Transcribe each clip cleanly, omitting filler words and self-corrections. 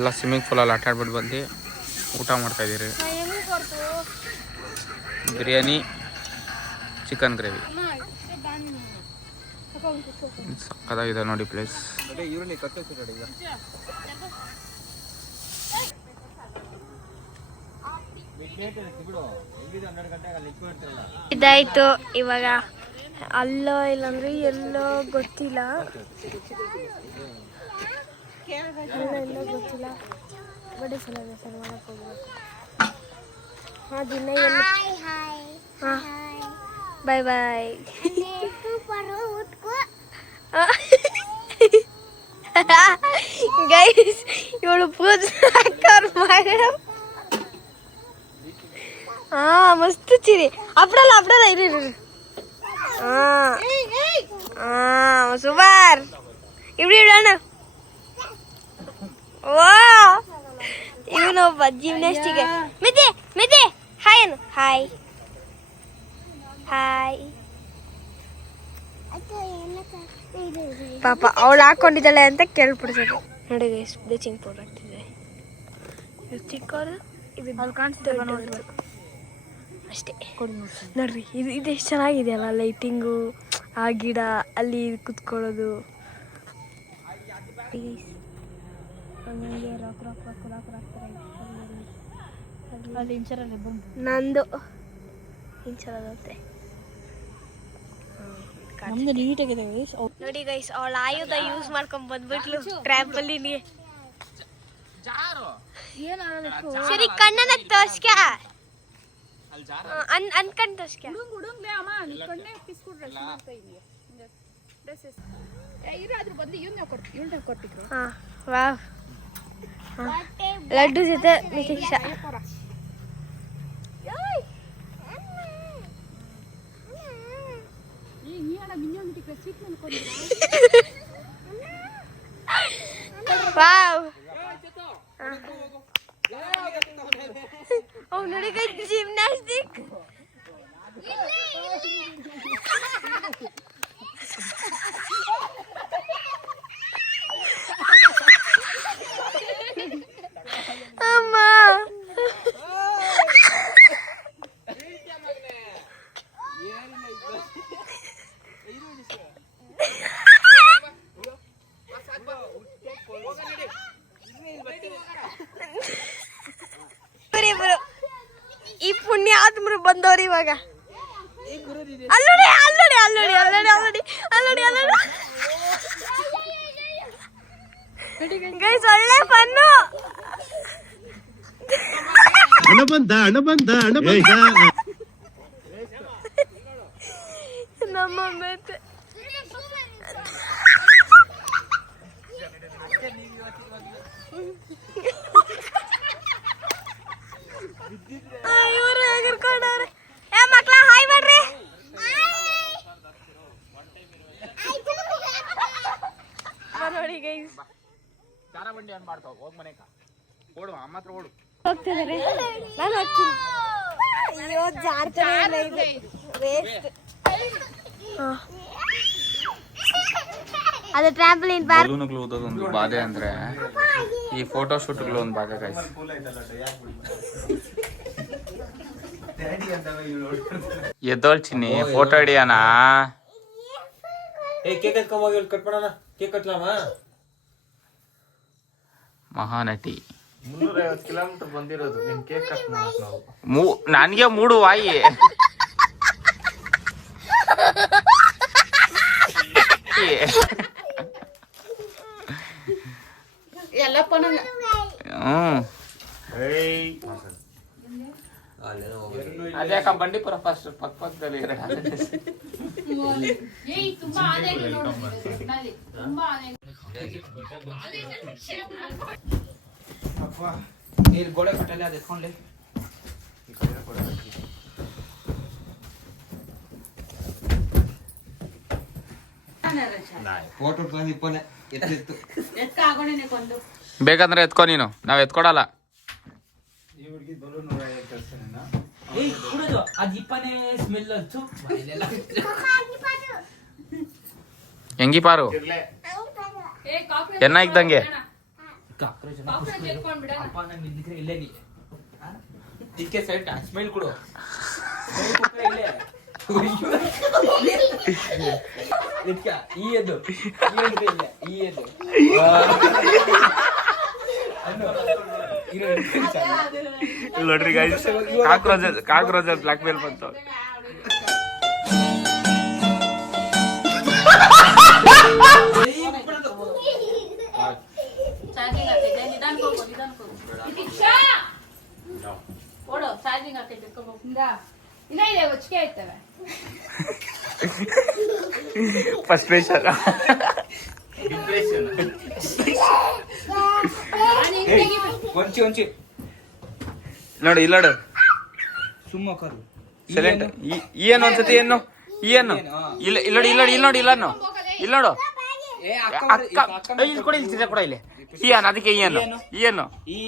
ಎಲ್ಲ ಸ್ವಿಮ್ಮಿಂಗ್ ಪೂಲಲ್ಲಿ ಆಟ ಆಡ್ಬಿಟ್ಟು ಬಂದು ಊಟ ಮಾಡ್ತಾಯಿದ್ದೀರಿ. ಬಿರಿಯಾನಿ, ಚಿಕನ್ ಗ್ರೇವಿ ಸಕ್ಕತ್ತಾಗಿದೆ ನೋಡಿ ಪ್ಲೇಸ್. ಇದಾಯ್ತು. ಇವಾಗ ಅಲ್ಲೋ ಇಲ್ಲಾಂದ್ರೆ ಎಲ್ಲೋ ಗೊತ್ತಿಲ್ಲ, ಎಲ್ಲೋ ಗೊತ್ತಿಲ್ಲ. ಬಡಿ ಸೆಲೆಬ್ರೇಷನ್ ಮಾಡಕ್ ಹೋಗ್ಬೇಕು. ದಿನ ಬಾಯ್ ಬಾಯ್. ಗೈಸ್ ಇವಳು ಪೂಜೆ ಮಸ್ತ್ ಚಿರಿ. ಅಪ್ಡಲ್ಲ ಇರಿ. ಸೂಪರ್. ಇಡೋಣ. ವಾ ಇವನೊಬ್ಬ ಜಿಮ್ನಾಸ್ಟಿಕ್. ಮಿತಿ ಹಾಯ್ ಅನ್ನು. ಹಾಯ್ ಪಾಪ ಅವಳು ಹಾಕೊಂಡಿದ್ದಾಳೆ ಅಂತ ಕೇಳ್ಬಿಡ್ತಾರೆ. ನೋಡಿ ಗೈಸ್ ಬ್ಲೀಚಿಂಗ್ ಪೌಡರ್ ಹಾಕ್ತಿದೆ. ಇದು ಚಿಕ್ಕದು, ಇದು ಕಾಣಿಸ್ತಾರೆ ಅಷ್ಟೇ. ನೋಡ್ರಿ ಇದು ಎಷ್ಟು ಚೆನ್ನಾಗಿದೆಯಲ್ಲ, ಲೈಟಿಂಗು, ಆ ಗಿಡ, ಅಲ್ಲಿ ಕುತ್ಕೊಳ್ಳೋದು. ನಂದು ಇಂಚರದಂತೆ ನೀಟಾಗಿದೆ ನೋಡಿ ಗೈಸ್. ಅವಳ ಆಯುಧ ಯೂಸ್ ಮಾಡ್ಕೊಂಡ್ ಬಂದ್ಬಿಟ್ಲು ಟ್ರ್ಯಾಂಪಲ್ಲಿ. ಸರಿ ಕಣ್ಣನ್ನ ತೋರ್ಸ್ಕ, ಅನ್ಕಂಡ್ ತೋರ್ಸ್ಕ. ಲಡ್ಡು ಜೊತೆ ಮಿಕಿಕ್ಷ. ವಾವ್ ನೋಡಿ ಜಿಮ್ನಾಸ್ಟಿಕ್. ಅಮ್ಮ ಈ ಪುಣ್ಯಾತ್ಮರು ಬಂದವ್ರು ಇವಾಗ. ಅಲ್ಲೋಡಿ ಗೈಸ್, ಒಳ್ಳೆ ಫನ್ನು. ಹಣ ಬಂದ ನಮ್ಮ ಮೆತ್ತೆ. ಇವರು ಎಗರ್ಕೊಂಡವ್ರೆ. ಮಕ್ಳ ಹಾಯ್ ಮಾಡ್ರಿ. ನೋಡಿ ಗೈಸ್ ಹೋಗ್ತಿದ್ದಾರೆ. ನಾನು ಹೋಗ್ತೀನಿ. ಅಯ್ಯೋ ಜಾರ್ತಾನೆ ಇದೆ ವೇಸ್ಟ್. ಅದು ಟ್ರಾಂಪಲಿನ್ ಪಾರ್ಕ್. ಬಲೂನ್ಗಳು ಊದೋದೊಂದು ಬಾಧೆ ಅಂದ್ರೆ ಈ ಫೋಟೋ ಶೂಟ್ಗಳು ಒಂದು ಬಾಧೆ ಗೈಸ್. ಎದ್ದೋಳ್ತೀನಿ ಫೋಟೋ ಹಿಡಿಯೋಣ. ಮಹಾನಟಿ 350 ಕಿಲೋಮೀಟರ್ ಬಂದಿರೋದು ನಿನ್ ಕೇಕ್ ಕಟ್ ಮಾಡಕ್ ನಾವು. ನನ್ಗೆ ಮೂಡು ವಾಯಿ. ಅದ್ಯಾಕ ಬಂಡೀಪುರ ಫಸ್ಟ್ ಪಕ್ಕದಲ್ಲಿ ನೀರು ಗೋಡೆ ಕಟ್ಟಲ್ಲಿ ಅದು ಎತ್ಕೊಂಡ್ಲಿ. ಬೇಕಂದ್ರೆ ಎತ್ಕೊ ನೀನು, ನಾವ್ ಎತ್ಕೊಡಲ್ಲ. ಹೆಂಗಿ ಪಾರು ಎನ್ನ ಇದ್ದಂಗೆ ಇದಕ್ಕೆ ಸೈಡ್ ಸ್ಮೈಲ್ ಕೊಡು ಈ ಎದ್ದು ಈ ಎದ್ದು ನೋಡ್ರಿ ಗೈಸ್ ಕಾಕ್ರೋಚ್ ಬ್ಲಾಕ್ ಮೇಲ್ ಬಂತು. ಫಸ್ಟ್ ಪ್ರೆಷರ್ ಒಂಚಿ ನೋಡಿ ಇಲ್ಲೋಡು ಸುಮ್ಮ ಕರು ಸೈಲೆಂಟ್ ಏನು ಅನ್ಸತಿ ಏನು ಏನು ಇಲ್ಲ ಇಲ್ಲೋಡಿ ಇಲ್ಲೋಡಿ ಇಲ್ಲಿ ನೋಡಿ ಇಲ್ಲನ್ನು ಇಲ್ಲಿ ನೋಡು ಅಕ್ಕ ಇಲ್ಲಿ ಕೊಡಿ ಇಲ್ಲಿ ಕೂಡ ಇಲ್ಲಿ ಏನು ಅದಕ್ಕೆ ಏನು ಏನು ಈ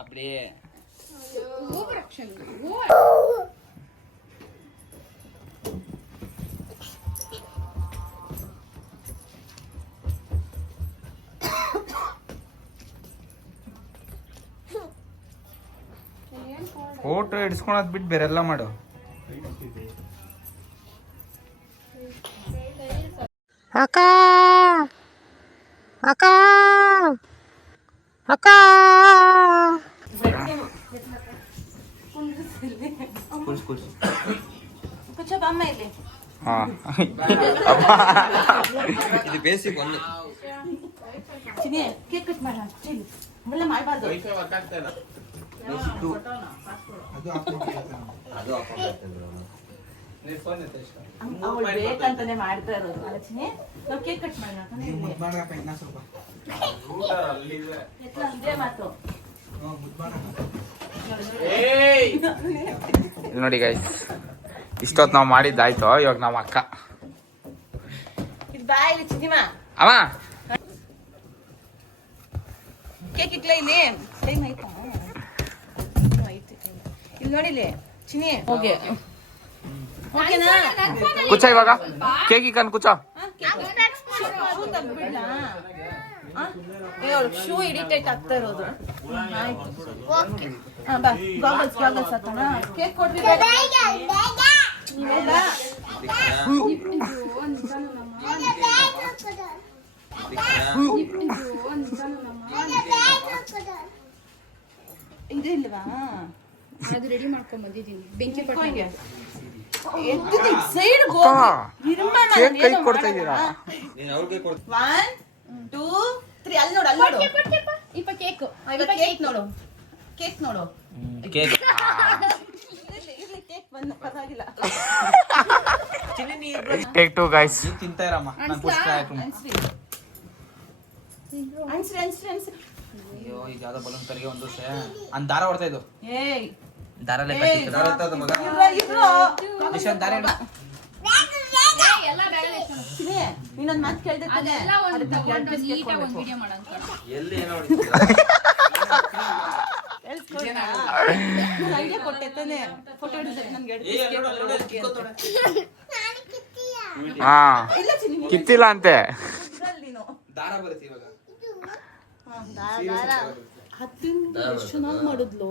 அப்படியே ಫೋಟೋ ಹಿಡ್ಸ್ಕೊಳದ್ ಬಿಟ್ಟು ಬೇರೆಲ್ಲ ಮಾಡು. ಅಕ್ಕ ಅಕ್ಕ ಅಕ್ಕ ಹಾ ಇದು ಬೇಸಿಕ್ ಒಂದು ಬೇಕಂತಾನೆ ಮಾಡ್ತಾ ಇರೋದು ಆಲೋಚನೆ. ನಾವು ಕೇಕ್ ಕಟ್ ಮಾಡೋಣ ಇದೇ ಮಾತು. ಇಲ್ಲಿ ನೋಡಿ ಗೈಸ್ ಇಷ್ಟೊತ್ತು ನಾವು ಮಾಡಿದ್ದಾಯ್ತು. ಇವಾಗ ನಮ್ಮ ಅಕ್ಕ ಇದು ಬಾಯಲ್ಲಿ ಚಿನಿಮಾ ಅವ ಕೇಕ್ ಇಟ್ಲ ಇಲ್ಲಿ ಟೈಮ್ ಆಯ್ತಾ? ಆಯ್ತು ಇಲ್ಲಿ ನೋಡಿಲಿ ಚಿನಿ ಹೋಗಿ ಓಕೆನಾ? ಕುಚ್ಚ ಇವಾಗ ಕೇಕ್ ಕನ್ ಕುಚ್ಚ ಶೂ ಇರಿಟೇಟ್ ಆಗ್ತಾ ಇರೋದು. ಗಾಗಲ್ಸ್ ಹಾಕೋಣ. ಕೇಕ್ ಕೊಡ್ರಿ ನೀವೆಲ್ಲ ಇದು ಇಲ್ವಾ? ಅದು ರೆಡಿ ಮಾಡ್ಕೊಂಡ್ ಬಂದಿದ್ದೀನಿ. ಬೆಂಕಿ ಸೈಡ್ ಕೈ ಕೊಡ್ತಾ ಇದ್ದೀರಾ? 1 2 3 ಅಲ್ಲಿ ನೋಡು ಅಲ್ಲಿ ನೋಡು. ಇಪ್ಪ ಕೇಕ್ ಕೇಕ್ ನೋಡು ಕೇಕ್ ನೋಡು. ಕೇಕ್ ಇರ್ಲಿ ಕೇಕ್ ಬಂದು ಪರವಾಗಿಲ್ಲ. Take two guys. ತಿಂತಾ ಇರಮ್ಮ ನಾನು ಪುಸ್ತಕ ಹಾಕು. ಅನ್ಸ್ರಿ ಅನ್ಸ್ರಿ ಅನ್ಸ್ರಿ. ಅಯ್ಯೋ ಈಗ ಯಾವ್ದೋ ಬಲೂನ್ ಕರಿಗೆ ಒಂದು ವರ್ಷ ಅಂದ್ ದಾರ ಹೊಡ್ತಾ ಇದು ಏಯ್ ದಾರಲ್ಲೇ ಕಟ್ಟಿತ್ತು ದಾರ ಹೊಡ್ತಾ ಮಗ ಇಬ್ರು ನಿಶಾಂತ್ ದಾರ ಇಡು. ಎಲ್ಲ ಬ್ಯಾಗಲ್ಲಿ ಚಿನಿ ಇನ್ನೊಂದು ಮಾತು ಕೇಳ್ದೆ ತಾನೆ? ಅದೆಲ್ಲ ಒಂದು ಅದಕ್ಕೆ ತಗೊಂಡು ಎರಡು ನೀಟಾಗಿ ಕೇಳ್ಬೇಕು. ಒಂದು ವಿಡಿಯೋ ಮಾಡೋಣ. ಎಲ್ಲಿ ಏನೋ ಐಡಿಯಾ ಕೊಟ್ಟೆ ತಾನೆ? ಫೋಟೋ ಹಿಡಿದ್ರೆ ನನ್ಗೆ ಹಾ ಇಲ್ಲ ಚಿನಿ ಕಿತ್ತಿಲ್ಲ ಅಂತೆ. ನೀನು ದಾರ ಬರುತ್ತೆ ಇವಾಗ. ಹತ್ತಿಂದ ಎಷ್ಟು ಚೆನ್ನಾಗಿ ಮಾಡಿದ್ಲು.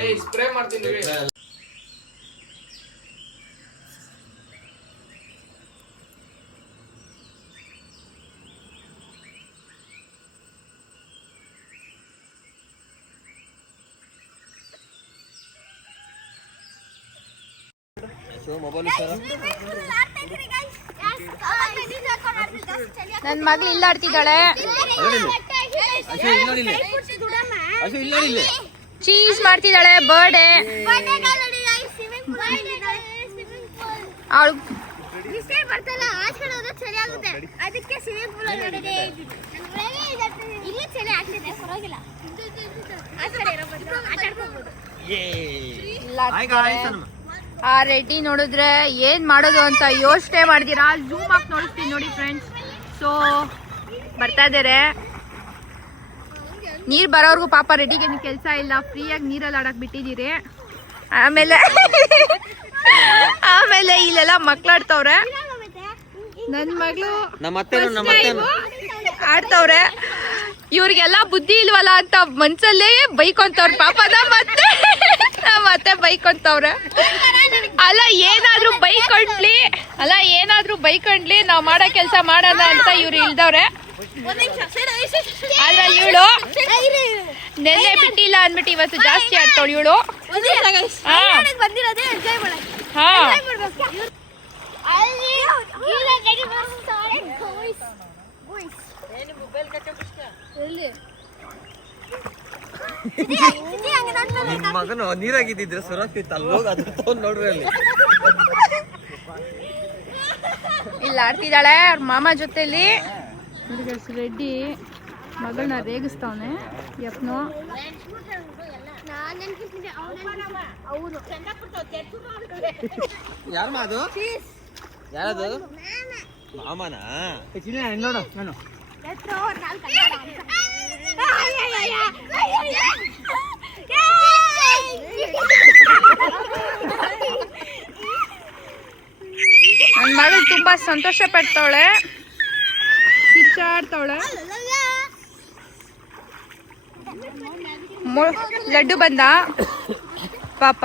ಏಯ್ ಸ್ಪ್ರೇ ಮಾಡ್ತೀನಿ. ನನ್ನ ಮಗಳು ಇಲ್ಲ ಆಡ್ತಿದ್ದಾಳೆ. ಚೀಸ್ ಮಾಡ್ತಿದ್ದಾಳೆ ಬರ್ಡೇ. ಅವಳು ಬರ್ತಲ್ಲ ಆಚೆ ಸರಿ ಆಗುತ್ತೆ. ಅದಕ್ಕೆ ಸ್ವಿಮ್ಮಿಂಗ್ ಪೂಲ್ ಇಲ್ಲಿ ಚಳಿ ಆಗ್ತಿದೆ ಪರವಾಗಿಲ್ಲ. ಆ ರೆಡ್ಡಿ ನೋಡಿದ್ರೆ ಏನ್ ಮಾಡೋದು ಅಂತ ಯೋಚನೆ ಮಾಡಿದೀರಾ? ಝೂಮ್ ಹಾಕಿ ನೋಡಿಸ್ತೀನಿ ನೋಡಿ ಫ್ರೆಂಡ್ಸ್. ಸೊ ಬರ್ತಾ ಇದಾರೆ. ನೀರ್ ಬರೋರ್ಗು ಪಾಪ ರೆಡ್ಡಿಗೆ ಕೆಲಸ ಇಲ್ಲ, ಫ್ರೀಯಾಗಿ ನೀರಲ್ಲಿ ಆಡಕ್ ಬಿಟ್ಟಿದ್ದೀರಿ. ಆಮೇಲೆ ಇಲ್ಲೆಲ್ಲ ಮಕ್ಳಾಡ್ತವ್ರೆ. ನನ್ ಮಗಳು ಆಡ್ತವ್ರೆ. ಇವ್ರಿಗೆಲ್ಲ ಬುದ್ಧಿ ಇಲ್ವಲ್ಲ ಅಂತ ಮನ್ಸಲ್ಲೇ ಬೈಕೊಂತವ್ರ ಪಾಪದ ಮತ್ತೆ ಬೈಕೊಂತವ್ರೆ. ಅಲ್ಲ ಏನಾದ್ರೂ ಬೈಕೊಂಡ್ಲಿ ನಾವ್ ಮಾಡೋ ಕೆಲ್ಸ ಮಾಡೋಣ ಅಂತ ಇವ್ರು ಇಲ್ದವ್ರೆ. ಅದ್ರಲ್ಲಿ ಇವಳು ನೆನ್ನೆ ಬಿಟ್ಟಿಲ್ಲ ಅಂದ್ಬಿಟ್ಟು ಇವತ್ತು ಜಾಸ್ತಿ ಆಡ್ತಾಳು ಇವಳು. ಹಾ ಮಗನು ನೀರಾಗಿದ್ದಿದ್ರೆ ಸುರಕ್ಷಿತ ಅಲ್ಲೋಗಿ ಅದು ತಗೊಂಡ್ ನೋಡ್ರಿ ಅಲ್ಲಿ. ಇಲ್ಲಿ ಆಡ್ತಿದ್ದಾಳೆ ಅವ್ರ ಮಾಮ ಜೊತೆಲಿ. ರೆಡ್ಡಿ ಮಗಳನ್ನ ರೇಗಿಸ್ತಾವನೆ ಯಪ್ನೋ. ಯಾರಮ್ಮ ಅದು? ಯಾರದು? ಮಾಮನಾ? ನೋಡು ನಾನು ನನ್ನ ಮಗಳು ತುಂಬಾ ಸಂತೋಷ ಪಡ್ತಾವಳೆ, ಕಿಚ್ಚಾಡ್ತಾವಳೆ. ಲಡ್ಡು ಬಂದ ಪಾಪ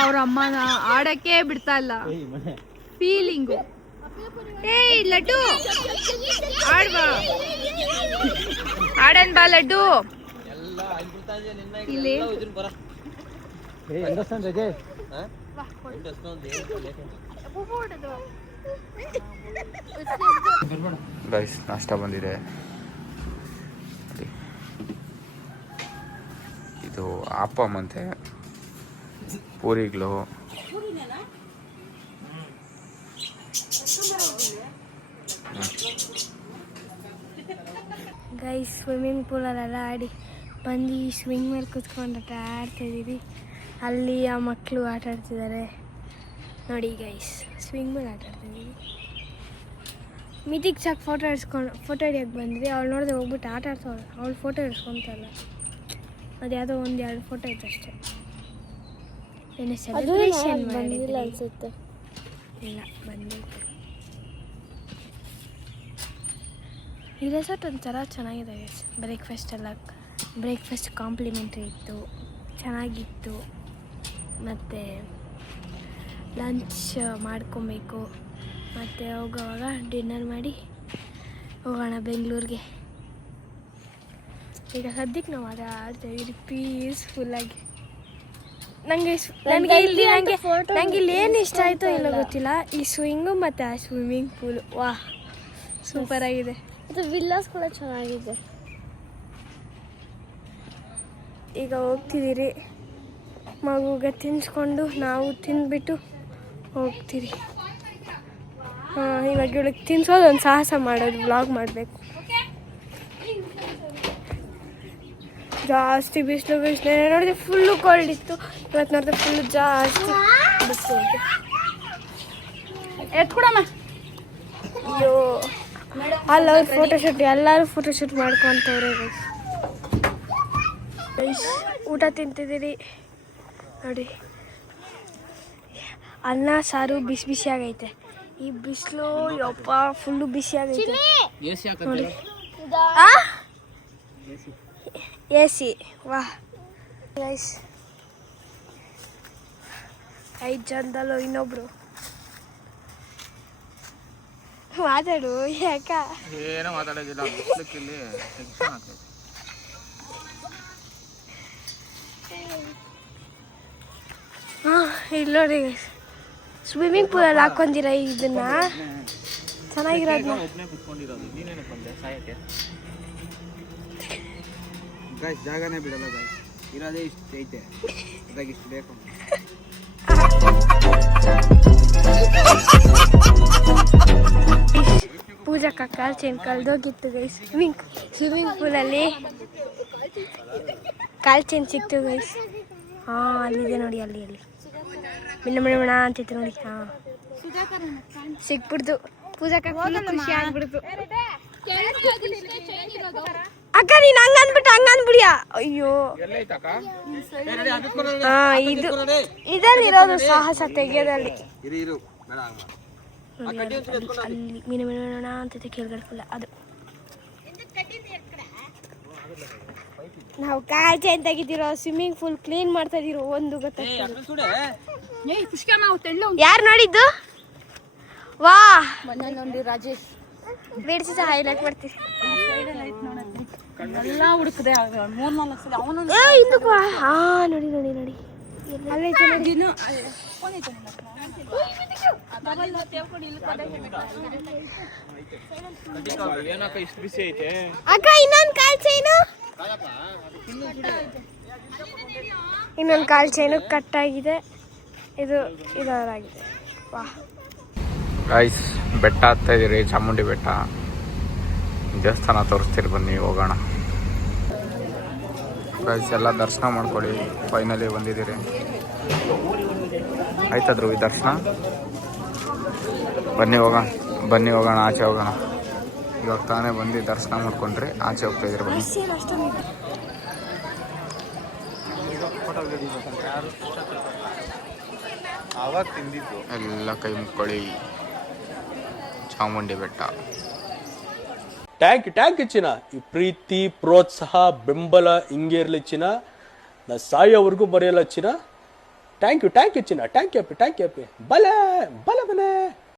ಅವ್ರ ಅಮ್ಮನ ಆಡಕ್ಕೆ ಬಿಡ್ತಾ ಇಲ್ಲ. ಫೀಲಿಂಗು. ಏಯ್ ಲಡ್ಡು ಆಡ್ಬಾ, ಆಡನ್ ಬಾ ಲಡ್ಡು. ಇಲ್ಲಿ ಗೈಸ್ ನಾಷ್ಟ ಬಂದಿದೆ. ಇದು ಅಪ್ಪಮ್ಮಂತೆ ಪೂರಿಗಳು. ಗೈಸ್ ಸ್ವಿಮ್ಮಿಂಗ್ ಪೂಲಲ್ಲೆಲ್ಲ ಆಡಿ ಬಂದು ಸ್ವಿಂಗ್ ಮೇಲೆ ಕುತ್ಕೊಂಡು ಆಡ್ತಾಯಿದ್ದೀವಿ. ಅಲ್ಲಿ ಆ ಮಕ್ಕಳು ಆಟ ಆಡ್ತಿದ್ದಾರೆ ನೋಡಿ ಗೈಸ್. ಸ್ವಿಂಗ್ ಮೇಲೆ ಆಟ ಆಡ್ತಾಯಿದ್ದೀವಿ. ಮಿತಿಗೆ ಸಾಕು ಫೋಟೋ ಹಿಡಿಯೋಕ್ಕೆ ಬಂದ್ವಿ. ಅವಳು ನೋಡಿದ್ರೆ ಹೋಗ್ಬಿಟ್ಟು ಆಟ ಆಡ್ತಾವಳು. ಅವಳು ಫೋಟೋ ಹಿಡ್ಸ್ಕೊತಲ್ಲ. ಅದು ಯಾವುದೋ 1-2 ಫೋಟೋ ಇತ್ತು ಅಷ್ಟೇ. ಏನೇ ಸೆಲೆಬ್ರೇಷನ್ ಬಂದಿಲ್ಲ ಅನಿಸುತ್ತೆ. ಇಲ್ಲ ಬಂದಿತ್ತು. ಈ ರೆಸಾರ್ಟ್ ಒಂಥರ ಚೆನ್ನಾಗಿದೆ ಗೈಸ್. ಬ್ರೇಕ್ಫಾಸ್ಟ್ ಕಾಂಪ್ಲಿಮೆಂಟ್ರಿ ಇತ್ತು, ಚೆನ್ನಾಗಿತ್ತು. ಮತ್ತು ಲಂಚ್ ಮಾಡ್ಕೊಬೇಕು. ಮತ್ತು ಹೋಗೋವಾಗ ಡಿನ್ನರ್ ಮಾಡಿ ಹೋಗೋಣ ಬೆಂಗಳೂರಿಗೆ. ಈಗ ಸದ್ಯಕ್ಕೆ ನಾವು ಅದು ಆಡ್ತಾಯಿದ್ದೀವಿ ಪೀಸ್ಫುಲ್ಲಾಗಿ. ನನಗೆ ಇಲ್ಲಿ ಏನು ಇಷ್ಟ ಆಯಿತೋ ಇಲ್ಲ ಗೊತ್ತಿಲ್ಲ, ಈ ಸ್ವಿಂಗು ಮತ್ತು ಆ ಸ್ವಿಮ್ಮಿಂಗ್ ಪೂಲು. ವಾಹ್ ಸೂಪರಾಗಿದೆ. ಮತ್ತು ವಿಲ್ಲಾಸ್ ಕೂಡ ಚೆನ್ನಾಗಿದೆ. ಈಗ ಹೋಗ್ತಿದ್ದೀರಿ, ಮಗುಗೆ ತಿನ್ನಿಸ್ಕೊಂಡು ನಾವು ತಿಂದ್ಬಿಟ್ಟು ಹೋಗ್ತೀರಿ. ಇವಾಗ ಇವಳಿಗೆ ತಿನ್ನಿಸೋದು ಒಂದು ಸಾಹಸ ಮಾಡೋದು, ವ್ಲಾಗ್ ಮಾಡಬೇಕು. ಜಾಸ್ತಿ ಬಿಸಿಲು ನೋಡಿದ್ರೆ ಫುಲ್ಲು ಕೋಲ್ಡ್ ಇತ್ತು. ಇವತ್ತು ನೋಡಿದ್ರೆ ಫುಲ್ಲು ಜಾಸ್ತಿ ಬಿಸಿಲು ಇದೆ. ಎತ್ಕೊಡಮ್ಮ. ಅಯ್ಯೋ ಅಲ್ಲವ್ರು ಫೋಟೋಶೂಟ್, ಎಲ್ಲರೂ ಫೋಟೋಶೂಟ್ ಮಾಡ್ಕೊತವ್ರೆ. ಊಟ ತಿಂತಿದ್ದೀರಿ ನೋಡಿ. ಅನ್ನ ಸಾರು ಬಿಸಿ ಆಗೈತೆ. ಈ ಬಿಸಿಲು ಯಪ್ಪ ಫುಲ್ಲು ಬಿಸಿ ಆಗೈತೆ ನೋಡಿ. AC ವಾಹ್ ಗೈಸ್. 5 ಜನದಲ್ಲೂ ಇನ್ನೊಬ್ರು ಮಾತಾಡು. ಯಾಕ ಏನೋ ಮಾತಾಡೋದಿಲ್ಲ. ಇಲ್ಲಿ ಟೆನ್ಷನ್ ಆಗ್ತೈತೆ. ಇಲ್ಲಿ ನೋಡಿ ಸ್ವಿಮ್ಮಿಂಗ್ ಪೂಲಲ್ಲಿ ಹಾಕೊಂಡಿರ ಇದನ್ನ ಚೆನ್ನಾಗಿರೋದು. ಜಾಗನೇ ಬಿಡಲ್ಲ ಗಾಯ್ಸ್, ಇರೋದೇ ಇಷ್ಟು ಐತೆ, ಅದಾಗ ಇಷ್ಟು ಬೇಕು. ಪೂಜಾ ಕಾಲ್ ಚೈನ್ ಕಳೆದೋಗಿತ್ತು ಗೈಸ್. ಸ್ವಿಮ್ಮಿಂಗ್ ಪೂಲಲ್ಲಿ ಕಾಲ್ ಚೈನ್ ಸಿಕ್ತು ಗೈಸ್. ಹಾಂ ಅಲ್ಲಿದೆ ನೋಡಿ, ಅಲ್ಲಿ ಮಿಣ ಅಂತಿತ್ತು ನೋಡಿ. ಹಾಂ ಸಿಕ್ಬಿಡ್ತು. ಪೂಜಾ ಖುಷಿ ಆಗ್ಬಿಡ್ತು. ಅಕ್ಕ ನೀನು ಹಂಗಂದ್ಬಿಡಿಯ. ಅಯ್ಯೋ ಹಾಂ ಇದರಲ್ಲಿರೋದು ಸಾಹಸ ತೆಗಿಯೋದಲ್ಲಿ. ಅಲ್ಲಿ ಮೀನ ಅಂತೈತೆ ಕೆಳಗಡೆ ಫುಲ್ಲ ಅದು. ನಾವು ಕಾಲ್ಚೆ ಅಂತ ತೆಗಿದಿರೋ ಸ್ವಿಮ್ಮಿಂಗ್ ಪೂಲ್ ಕ್ಲೀನ್ ಮಾಡ್ತಾ ಇದೀರೋ ಒಂದು ಗೊತ್ತಾಗ್ತದೆ. ಯಾರು ನೋಡಿದ್ದು? ವಾ ನೋಡಿ ರಾಜೇಶ್ ಬೇಡಿಸಿ ಸಹ ಹೈಲೈಟ್ ಮಾಡ್ತೀವಿ. ಎಲ್ಲ ಹುಡುಕದೆ 3-4 ಸಲ ಅವನು ಹಾ ನೋಡಿ ನೋಡಿ ನೋಡಿ ಅಲ್ಲೇ ಏನಕ್ಕ ಇಷ್ಟು ಬಿಸಿ ಐತೆ? ಅಕ್ಕ ಇನ್ನೊಂದು ಕಾಲ್ ಚೈನು ಕಟ್ ಆಗಿದೆ. ಇದು ಇದಾಗಿದೆ. ವಾ ಗೈಸ್, ಬೆಟ್ಟ ಹತ್ತಾ ಇದೀರಿ, ಚಾಮುಂಡಿ ಬೆಟ್ಟ. ದೇವಸ್ಥಾನ ತೋರಿಸ್ತೀರಿ, ಬನ್ನಿ ಹೋಗೋಣ. ಗೈಸ್ ಎಲ್ಲ ದರ್ಶನ ಮಾಡ್ಕೊಳ್ಳಿ. ಫೈನಲಿ ಬಂದಿದ್ದೀರಿ. ಆಯ್ತಾದ್ರು ಈ ದರ್ಶನ. ಬನ್ನಿ ಹೋಗೋಣ ಆಚೆ ಹೋಗೋಣ. ಇವಾಗ ತಾನೇ ಬಂದು ದರ್ಶನ ಮಾಡ್ಕೊಂಡ್ರಿ, ಆಚೆ ಹೋಗ್ತಾ ಇದ್ದೀರಿ. ಬನ್ನಿ. ಆವಾಗ ತಿಂದಿದ್ದು ಎಲ್ಲ ಕೈ ಮುಕ್ಕೊಳ್ಳಿ. ಚಾಮುಂಡಿ ಬೆಟ್ಟ. ಟ್ಯಾಂಕ್ ಚಿನ್ನ. ಈ ಪ್ರೀತಿ, ಪ್ರೋತ್ಸಾಹ, ಬೆಂಬಲ ಹಿಂಗೆ ಇರಲಿ ಚಿನ್ನ. ನಾ ಸಾಯೋವರೆಗೂ ಮರೆಯಲ್ಲ ಚಿನ್ನ. ಥ್ಯಾಂಕ್ ಯು ಚಿನ್ನ. ಥ್ಯಾಂಕ್ ಯು ಬಲೆ ಬಲೆ